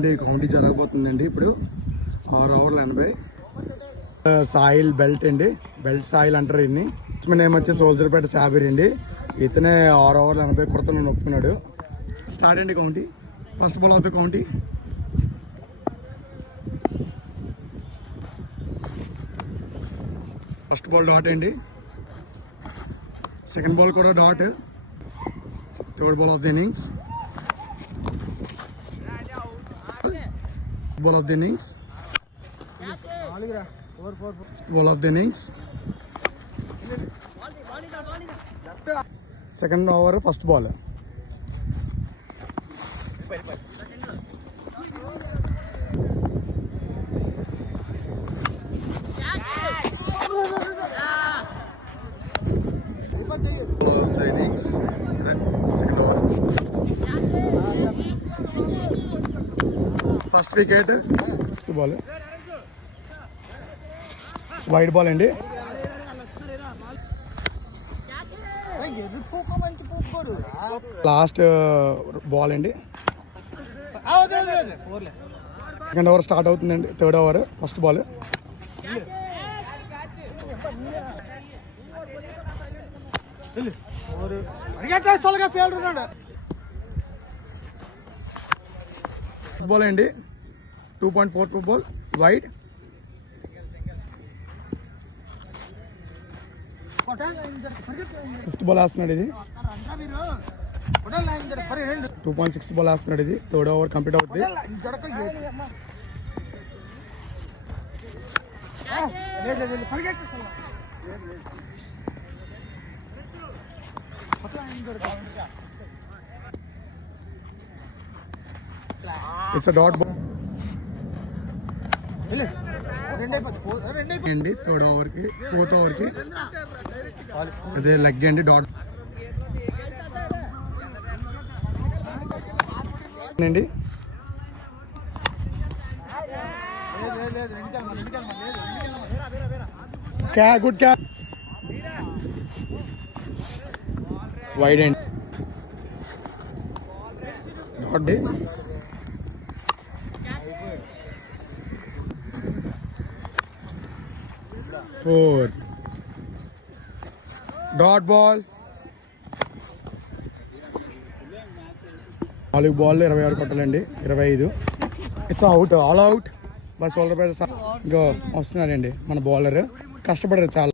అండి కౌంటీ జరగబోతుందండి ఇప్పుడు 6 ఓవర్లు 80. సాయిల్ బెల్ట్ అండి, బెల్ట్ సాయిల్ అంటారు ఇన్ని. నేమ్ వచ్చి సోల్జర్పేట సాబిర్ అండి. ఇతనే 6 ఓవర్లు 80 కొడుతున్నాను నొప్పుకున్నాడు. స్టార్ట్ అండి కౌంటీ. ఫస్ట్ బాల్ అవుతుంది కౌంటీ. ఫస్ట్ బాల్ డాట్ అండి, సెకండ్ బాల్ కూడా dot. Third ball of the innings, ball of the innings, ball of the innings. Second over first ball. First wicket, first ball, wide ball అండి. Last ball అండి. Second over start అవుతుందండి. Third over first ball. Ball అండి, 2.42 ball wide. Fifth ball వేస్తున్నాడు ఇది. 2.6 ball వేస్తున్నాడు ఇది. Third over complete అవుతుంది. It's dot ball అండి. థర్డ్ ఓవర్కి ఫోర్త్ ఓవర్కి అదే లెగ్ అండి, డాట్ అండి. గుడ్ క్యాచ్, వైడ్ అండి, డాట్. 4 dot ball. 4 బాల్ 26 కొట్టాలండి, 25. It's out, all out by సోల్జర్పేట. ఇంకా వస్తున్నారండి మన బౌలర్, కష్టపడారు చాలా.